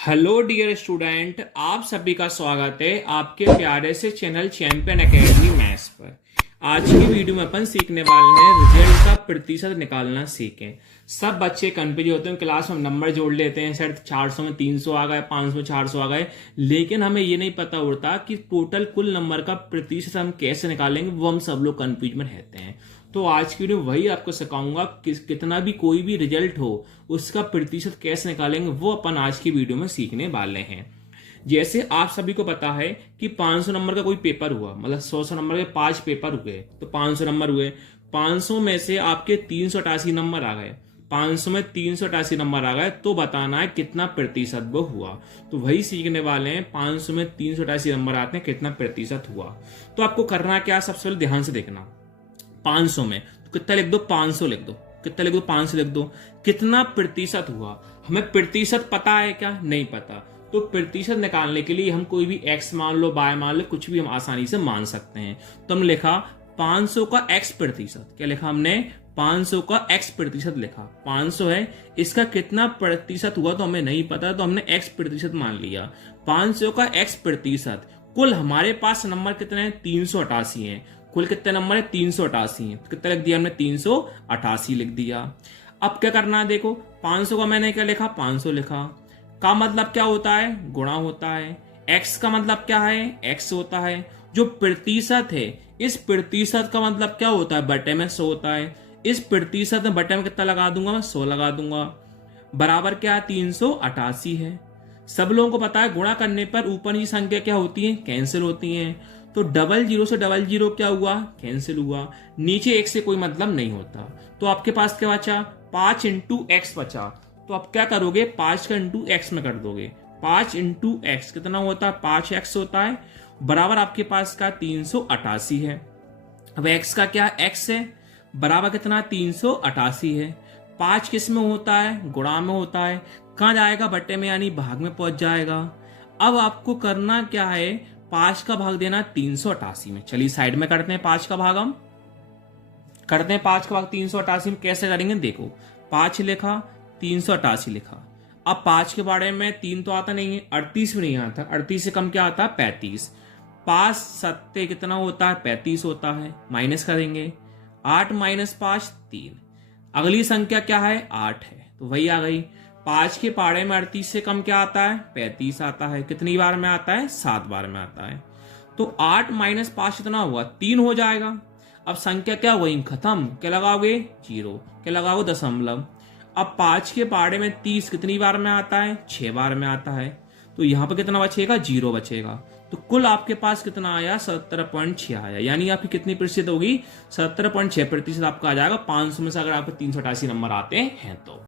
Hello dear student, आप सभी का स्वागत है आपके प्यारे से चैनल चैंपियन एकेडमी मैथ्स पर। आज की वीडियो में अपन सीखने वाले हैं रिजल्ट का प्रतिशत निकालना सीखें। सब बच्चे कंफ्यूज होते हैं, क्लास में नंबर जोड़ लेते हैं, सर 400 में 300 आ गए, 500 में 400 आ गए, लेकिन हमें ये नहीं पता होता कि टोटल कुल नंबर का प्रतिशत हम कैसे निकालेंगे। वो हम सब लोग कंफ्यूज में रहते हैं। तो आज की वीडियो वही आपको सिखाऊंगा कि कितना भी कोई भी रिजल्ट हो उसका प्रतिशत कैसे निकालेंगे, वो अपन आज की वीडियो में सीखने वाले हैं। जैसे आप सभी को पता है कि 500 नंबर का कोई पेपर हुआ, मतलब 100 नंबर के 5 पेपर हुए तो 500 नंबर हुए। 500 में से आपके 388 नंबर आ गए, 500 में 388 नंबर आ गए, तो बताना है कितना प्रतिशत वो हुआ। तो वही सीखने वाले हैं, 500 में 388 नंबर आते हैं, कितना प्रतिशत हुआ। तो आपको करना क्या, सबसे पहले ध्यान से देखना। 500 में तो कितना लिख दो, 500 लिख दो। कितना लिख दो, 500 लिख दो। कितना प्रतिशत हुआ, हमें प्रतिशत पता है क्या, नहीं पता। तो प्रतिशत निकालने के लिए हम कोई भी x मान लो, y मान लो, कुछ भी हम आसानी से मान सकते हैं। तो हम लिखा 500 का x प्रतिशत। क्या लिखा हमने, 500 का x प्रतिशत लिखा। 500 है, इसका कितना प्रतिशत हुआ तो हमें नहीं पता, तो हमने x प्रतिशत मान लिया। 500 का x प्रतिशत। कुल हमारे पास नंबर कितने हैं, 388 हैं। कुल कितने नंबर है, 388 है। तो कितना लिख दिया हमने, 388 लिख दिया। अब क्या करना है, देखो 500 का मैंने क्या लिखा, 500 लिखा। का मतलब क्या होता है, गुणा होता है। x का मतलब क्या है, x होता है। जो प्रतिशत है, इस प्रतिशत का मतलब क्या होता है, बटे में 100 होता है। इस प्रतिशत में बटे में कितना लगा दूंगा, मैं 100 लगा दूंगा। बराबर क्या है, 388 है। सब लोगों को पता है गुणा करने पर ऊपर की संख्या क्या होती है, कैंसिल होती है। तो 00 से 00 क्या हुआ, कैंसिल हुआ। नीचे एक से कोई मतलब नहीं होता। तो आपके पास क्या बचा, 5 इंटू एक्स बचा। तो आप क्या करोगे, 5 का इंटू एक्स में कर दोगे। 5 इंटू एक्स कितना होता है, 5x होता है। बराबर आपके पास का 388 है। अब x का क्या, x है, बराबर कितना, 388 है। 5 किस में होता है, गुणा में होता है। कहां जाएगा, बट्टे में, यानी भाग में पहुंच जाएगा। अब आपको करना क्या है, 5 का भाग देना 388 में। चलिए साइड में करते हैं 5 का भाग, हम करते हैं 5 का भाग 388 में। कैसे करेंगे, देखो 5 लिखा, 388 लिखा। अब 5 के बारे में 3 तो आता नहीं है, 38 भी नहीं आता। 38 से कम क्या आता है, 35। 5 सत्ते कितना होता है, 35 होता है। माइनस करेंगे, 8 माइनस 5 3। अगली संख्या क्या है, 8 है, तो वही आ गई। 5 के पाड़े में 38 से कम क्या आता है, 35 आता है। कितनी बार में आता है, 7 बार में आता है। तो 8 माइनस 5 कितना हुआ, 3 हो जाएगा। अब संख्या क्या हुई, खत्म। क्या लगाओगे, 0। क्या लगाओगे, दशमलव। अब 5 के पाड़े में 30 कितनी बार में आता है, 6 बार में आता है। तो यहां पर कितना बचेगा, 0 बचेगा। तो कुल आपके पास कितना आया, 17.6 आया। यानी आपकी कितनी प्रतिशत होगी, 17.6% आपका आ जाएगा 500 में से, अगर आपको 388 नंबर आते हैं तो।